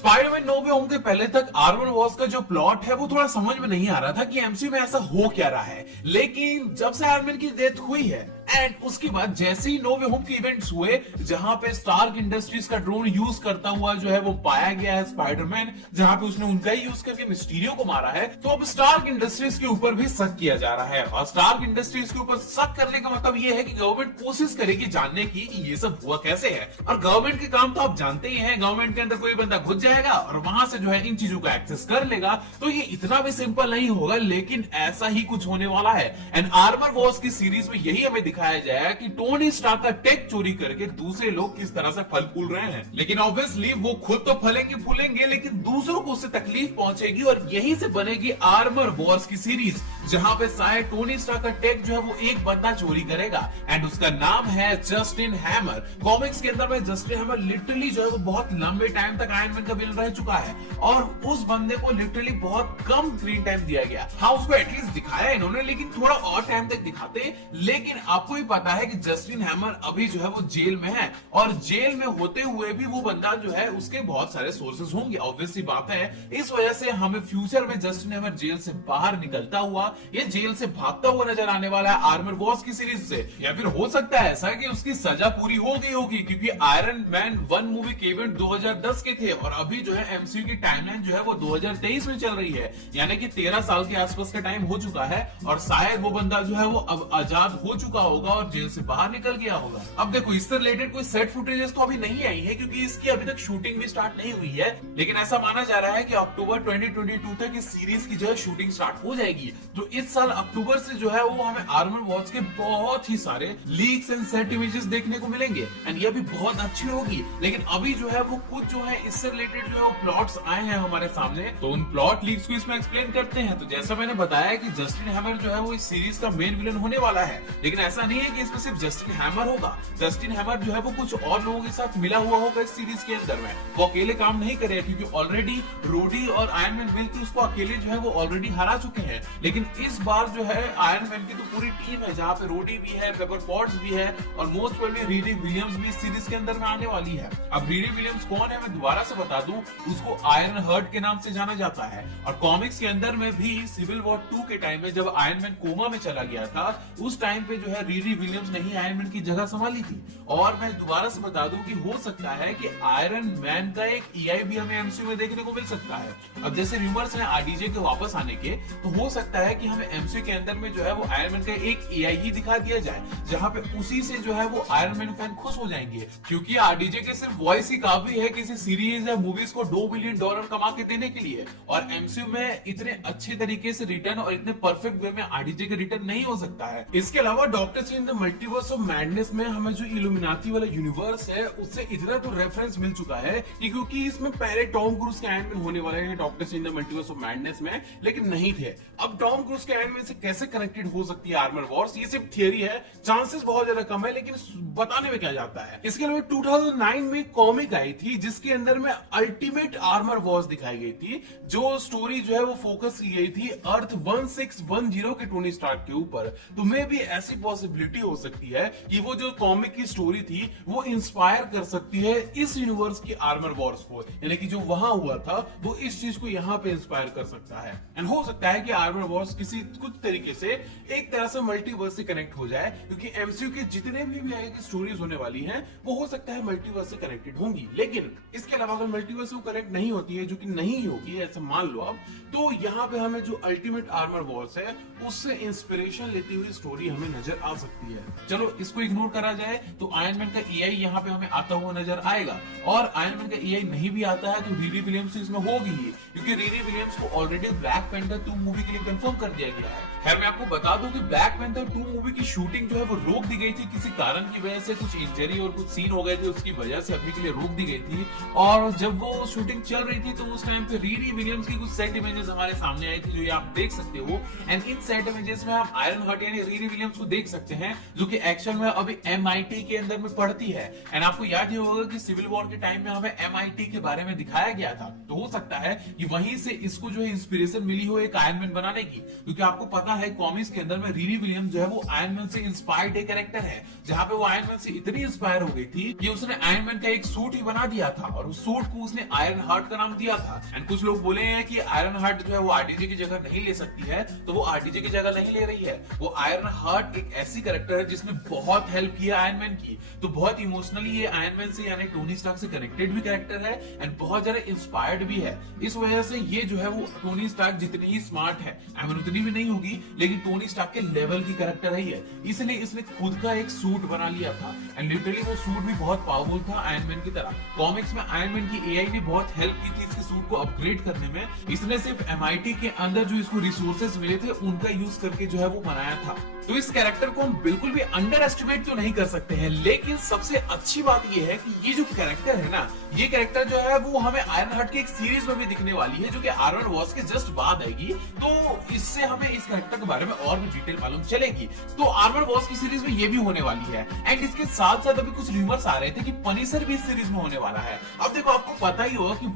Spiderman no वे home के पहले तक आर्मर वॉर्स का जो प्लॉट है वो थोड़ा समझ में नहीं आ रहा था कि एमसीयू में ऐसा हो क्या रहा है, लेकिन जब से आयरन मैन की डेथ हुई है एंड उसके बाद जैसे ही नो वे होम के इवेंट्स हुए जहां पे स्टार्क इंडस्ट्रीज का ड्रोन यूज करता हुआ जो है वो पाया गया है स्पाइडरमैन, जहां पे उसने उनका ही यूज करके मिस्टीरियो को मारा है, तो अब स्टार्क इंडस्ट्रीज के ऊपर भी शक किया जा रहा है। और स्टार्क इंडस्ट्रीज के ऊपर शक करने का मतलब ये है कि गवर्नमेंट कोशिश करेगी जानने की कि ये सब हुआ कैसे है। और गवर्नमेंट के काम तो आप जानते ही हैं, गवर्नमेंट के अंदर कोई बंदा घुस जाएगा और वहां से जो है इन चीजों का एक्सेस कर लेगा, तो ये इतना भी सिंपल नहीं होगा, लेकिन ऐसा ही कुछ होने वाला है। एंड आर्मर वॉर्स की सीरीज में यही हमें दिखाया जाएगा कि टोनी स्टार्क का टेक चोरी करके दूसरे लोग किस तरह से फल फूल रहे हैं। लेकिन ऑब्वियसली वो खुद तो फलेंगे फूलेंगे, लेकिन दूसरों को उससे तकलीफ पहुंचेगी और यहीं से बनेगी आर्मर वॉर्स की सीरीज, जहां पे शायद टोनी स्टार्क का टेक जो है वो एक बंदा चोरी करेगा एंड उसका नाम है जस्टिन हैमर। कॉमिक्स के अंदर में जस्टिन हैमर लिटरली जो है वो बहुत लंबे टाइम तक आयरन मैन का विलन रह चुका है और उस बंदे को लिटरली बहुत कम स्क्रीन टाइम दिया गया। हाँ, उसको एटलीस्ट दिखाया इन्होंने, लेकिन थोड़ा और टाइम तक दिखाते। लेकिन आपको भी पता है कि जस्टिन हैमर अभी जो है वो जेल में है और जेल में होते हुए भी वो बंदा जो है उसके बहुत सारे सोर्सेस होंगे, ऑब्वियसली बात है। इस वजह से हमें फ्यूचर में जस्टिन हैमर जेल से बाहर निकलता हुआ या जेल से भागता हुआ नजर आने वाला है आर्मर वॉर्स की सीरीज से। या फिर हो सकता है ऐसा कि उसकी सजा पूरी हो गई होगी, क्योंकि आयरन मैन 1 मूवी के इवेंट 2010 के थे और अभी जो है एमसीयू की टाइमलाइन जो है वो 2023 में चल रही है, यानी कि 13 साल के आसपास का टाइम हो चुका है और शायद वो बंदा जो है वो अब आजाद हो चुका होगा और जेल से बाहर निकल गया होगा। अब देखो, इससे रिलेटेड कोई सेट फुटेजेस तो अभी नहीं आई है क्योंकि इसकी अभी तक शूटिंग भी स्टार्ट नहीं हुई है, लेकिन ऐसा माना जा रहा है कि अक्टूबर 2022 तक इस सीरीज की जो है शूटिंग स्टार्ट हो जाएगी। तो इस साल अक्टूबर से जो है वो हमें आर्मर वॉर्स के बहुत ही सारे लीक्स एंड सेट इमेजेस देखने को मिलेंगे एंड ये भी बहुत अच्छी होगी। लेकिन अभी जो है वो कुछ जो है इससे रिलेटेड जो है वो प्लॉट्स आए हैं हमारे सामने, तो उन प्लॉट लीक्स को इसमें एक्सप्लेन करते हैं। तो जैसा मैंने बताया कि जस्टिन हैमर जो है वो इस सीरीज का मेन विलन होने वाला है, लेकिन ऐसा नहीं है कि इसमें सिर्फ जस्टिन हैमर होगा। जस्टिन हैमर जो है वो कुछ और लोगों के साथ मिला हुआ होगा इस सीरीज के अंदर में। वो अकेले काम नहीं करेगा क्योंकि ऑलरेडी रोडी और आयरन मैन मिलकर उसको अकेले जो है वो ऑलरेडी हरा चुके हैं। लेकिन इस बार जो है आयरन मैन की तो पूरी टीम है, जहां पे रोडी भी है, पेपर पॉट्स भी है और मोस्ट प्रोबेबली रीडी विलियम्स भी इस सीरीज के अंदर में आने वाली है। अब रीडी विलियम्स कौन है मैं दोबारा से बता दूं, उसको आयरन हर्ट के नाम से जाना जाता है और कॉमिक्स के अंदर में भी सिविल वॉर 2 के टाइम में जब आयरन मैन कोमा में चला गया था उस टाइम पे जो है रीडी विलियम्स ने ही आयरन मैन की जगह संभाली थी। और मैं दोबारा से बता दूं कि हो सकता है कि आयरन मैन का एक ईआई भी हमें एमसीयू में देखने को मिल सकता है। अब जैसे रूमर्स हैं आरडीजे के वापस आने के, तो हो सकता है कि हमें एमसीयू के अंदर में जो है वो आयरन मैन का एक एआई ही दिखा दिया जाए, जहां पे उसी से जो है वो आयरन मैन फैन खुश हो जाएंगे, क्योंकि आरडीजे के सिर्फ वॉइस ही काफी है किसी सीरीज या मूवीज को $2 बिलियन कमा के देने के लिए। और एमसीयू में इतने अच्छे तरीके से रिटर्न और इतने परफेक्ट वे में आरडीजे का रिटर्न नहीं हो सकता है। इसके अलावा doctor strange the multiverse of madness में हमें जो इल्यूमिनाटी वाला यूनिवर्स है उससे इतना तो रेफरेंस मिल चुका है कि क्योंकि इसमें पहले टॉम क्रूज के आयरन मैन होने वाले हैं doctor strange the multiverse of madness में, लेकिन नहीं थे। अब टॉम क्रूज के आयरन मैन से कैसे कनेक्टेड हो सकती है आर्मर वॉर्स, ये सिर्फ थियरी है, चांसेस बहुत ज्यादा कम है, लेकिन बताने में क्या जाता है। इसके अलावा 2009 में कॉमिक आई थी जिसके अंदर में अल्टीमेट आर्मर वॉर्स दिखाई गई थी, जो स्टोरी जो है वो फोकस की गई थी अर्थ 1610 के टोनी स्टार्क के ऊपर। तो मे भी ऐसी पॉसिबिलिटी हो सकती है कि वो जो कॉमिक की स्टोरी थी वो इंस्पायर कर सकती है इस यूनिवर्स की आर्मर वॉर्स को, यानी कि जो वहां हुआ था वो इस चीज को यहाँ पे इंस्पायर कर सकता है। एंड हो सकता है कि आर्मर वॉर्स किसी कुछ तरीके से एक तरह से मल्टीवर्स से कनेक्ट हो जाए, क्योंकि एमसीयू के जितने भी आगे स्टोरीज होने वाली हैं वो हो सकता है मल्टीवर्स से कनेक्टेड होंगी। लेकिन इसके अलावा अगर मल्टीवर्स से कनेक्ट नहीं होती है, जो कि नहीं होगी ऐसा मान लो आप, तो यहाँ पे हमें जो अल्टीमेट आर्मर वॉर्स है उससे इंस्पिरेशन लेती हुई स्टोरी हमें नजर आ सकती है। चलो इसको इग्नोर करा जाए तो आयरन मैन का एआई यहाँ पे हमें आता हुआ नजर आएगा, और आयरन मैन का एआई नहीं भी आता है तो रीडी विलियम्स इसमें होगी ही, क्योंकि रीडी विलियम्स को ऑलरेडी ब्लैक पैंथर 2 मूवी के लिए कंफर्म कर दिया गया है। खैर मैं आपको बता दूं कि ब्लैक पैंथर 2 मूवी की शूटिंग जो है वो रोक दी गई थी किसी कारण की वजह से, कुछ इंजरी और कुछ सीन हो गए थे, उसकी वजह से अभी के लिए रोक दी गई थी। और जब वो शूटिंग चल रही थी तो उस टाइम पे रीडी विलियम्स की कुछ सेट इमेजेस हमारे सामने आई थी जो ये आप देख सकते हो। एंड इन सेट इमेजेस में आप आयरन हर्ट यानी रीडी विलियम्स को देख सकते सकते हैं, जो कि एक्चुअल में अभी MIT के अंदर में पढ़ती है। एंड आपको याद ही होगा कि सिविल वॉर के टाइम में हमें MIT के बारे में दिखाया गया था, तो हो सकता है कि वहीं से इसको जो है इंस्पिरेशन मिली हो एक आयरन मैन बनाने की, क्योंकि आपको पता है कॉमिक्स के अंदर में रिरी विलियम्स जो है वो आयरन मैन से इंस्पायर्ड एक कैरेक्टर है, जहां पे वो आयरन मैन से इतनी इंस्पायर हो गई थी कि उसने आयरन मैन का एक सूट ही बना दिया था, और उस सूट को उसने आयरन हार्ट का नाम दिया था। एंड कुछ लोग बोले हैं कि आयरन हार्ट जो है वो आरडीजे की जगह नहीं ले सकती है, तो वो आरडीजे की जगह नहीं ले रही है। वो आयरन हार्ट एक ऐसी कैरेक्टर है जिसने बहुत हेल्प किया आयरन मैन की, तो बहुत इमोशनली ये आयरन मैन से यानी टोनी स्टार्क से कनेक्टेड भी कैरेक्टर है एंड बहुत ज्यादा इंस्पायर्ड भी है। इस वजह से ये जो है वो टोनी स्टार्क जितनी ही स्मार्ट है, आई मीन उतनी भी नहीं होगी, लेकिन टोनी स्टार्क के लेवल की कैरेक्टर है ये, इसलिए इसने खुद का एक सूट बना लिया था। एंड लिटरली वो सूट भी बहुत पावरफुल था आयरन मैन की तरह। कॉमिक्स में आयरन मैन की एआई ने बहुत हेल्प की थी इसके सूट को अपग्रेड करने में। इसने सिर्फ MIT के अंदर जो इसको रिसोर्सेज मिले थे उनका यूज करके जो है वो बनाया था। तो इस कैरेक्टर को हम बिल्कुल भी अंडर एस्टिमेट तो नहीं कर सकते हैं, लेकिन सबसे अच्छी बात यह है कि ये जो कैरेक्टर है ना, ये कैरेक्टर जो है वो हमें आयरन हार्ट की एक सीरीज में भी दिखने वाली है, जो कि आर्मर वॉर्स के जस्ट बाद आएगी। तो इससे हमें इस कैरेक्टर के बारे में और भी डिटेल मालूम चलेगी। तो आर्मर वॉर्स की सीरीज में ये भी होने वाली है। एंड इसके साथ साथ अभी कुछ रूमर्स आ रहे थे कि पनिशर भी इस सीरीज में होने वाला है। अब देखो, आपको पता ही होगा कि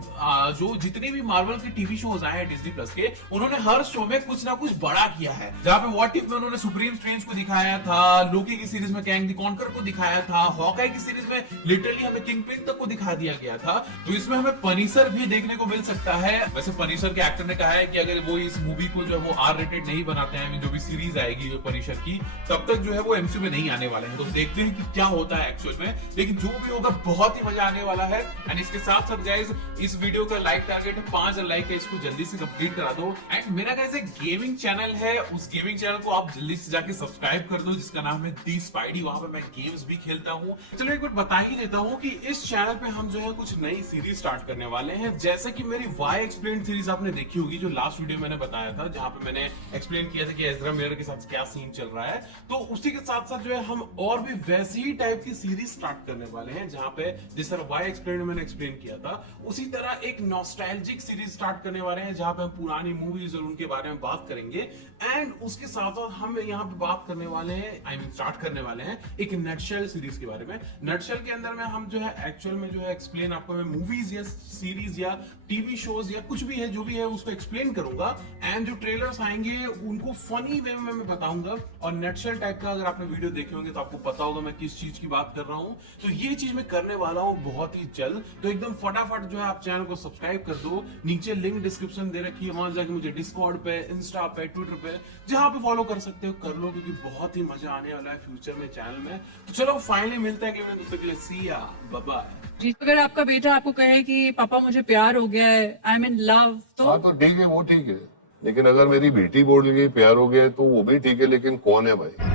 जो जितने भी मार्वल के टीवी शोज आए हैं डिज्नी प्लस के, उन्होंने हर शो में कुछ ना कुछ बड़ा किया है। जहां पे व्हाट इफ में उन्होंने सुप्रीम स्ट्रेंज को दिखाया था, लोकी की सीरीज में कैंग द कॉन्कर को दिखाया था, हॉकाई की सीरीज में लिटरली हमें किंग पिन तक को दिखा दिया गया था। तो इसमें हमें पनिशर भी देखने को मिल सकता है। वैसे पनिशर के एक्टर ने कहा है कि अगर वो इस मूवी को जो है वो R रेटेड नहीं बनाते हैं, जो भी सीरीज आएगी पनिशर की, तब तक जो है वो MCU में नहीं आने वाले हैं। तो देखते हैं कि क्या होता है एक्चुअल में, लेकिन जो भी होगा बहुत ही मजा आने वाला है। एंड इसके साथ साथ गाइस, इस वीडियो का लाइक टारगेट है 5 लाइक है, इसको जल्दी से कंप्लीट करा दो। एंड मेरा गाइस एक गेमिंग चैनल है, उस गेमिंग चैनल को आप जल्दी से जाके सब्सक्राइब कर दो, जिसका नाम है दी स्पाइडी। वहां पे मैं गेम्स भी खेलता हूँ। चलो एक बार बता ही देता हूँ कि इस चैनल पे हम जो है कुछ नई सीरीज स्टार्ट करने वाले हैं। जैसे कि मेरी वाई एक्सप्लेन सीरीज आपने देखी होगी, जो लास्ट वीडियो मैंने बताया था, जहां पे मैंने एक्सप्लेन किया था कि एज़रा मिलर के साथ क्या सीन चल रहा है। तो उसी के साथ साथ जो है हम और भी वैसी ही टाइप की सीरीज स्टार्ट करने वाले हैं, जहां पे जिस तरह वाई एक्सप्लेन मैंने एक्सप्लेन किया था, उसी तरह एक नॉस्टैल्जिक सीरीज स्टार्ट करने वाले हैं, जहां पे हम पुरानी मूवीज और उनके बारे में बात करेंगे। एंड उसके साथ साथ हम यहाँ पे बात करने वाले हैं, स्टार्ट करने वाले हैं एक नटशेल सीरीज के बारे में। नटशेल के अंदर में हम जो है एक्चुअल में जो है एक्सप्लेन आपको मैं मूवीज या सीरीज या टीवी शोज या कुछ भी है जो भी है उसको एक्सप्लेन करूंगा। एंड जो ट्रेलर्स आएंगे उनको फनी वे में मैं बताऊंगा। और नटशेल टाइप का अगर आपने वीडियो देखे होंगे तो आपको पता होगा मैं किस चीज की बात कर रहा हूँ। तो ये चीज मैं करने वाला हूँ बहुत ही जल्द। तो एकदम फटाफट जो है आप चैनल को सब्सक्राइब कर दो, नीचे लिंक डिस्क्रिप्शन दे रखी है, वहां जाके मुझे डिस्कॉर्ड पे, इंस्टा पे, ट्विटर पे, जहां पे फॉलो कर सकते हो कर लो, क्योंकि बहुत ही मजा आने वाला है फ्यूचर में चैनल में। तो चलो फाइनली मिलते हैं कि तब तक के लिए सी या बाय बाय। जी, अगर आपका बेटा आपको कहे कि पापा मुझे प्यार हो गया है, आई एम इन लव, तो हाँ तो ठीक है, वो ठीक है। लेकिन अगर मेरी बेटी बोल गई प्यार हो गया तो वो भी ठीक है, लेकिन कौन है भाई?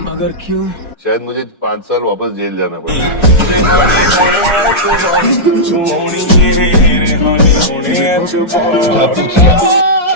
मगर क्यों? शायद मुझे 5 साल वापस जेल जाना पड़ेगा।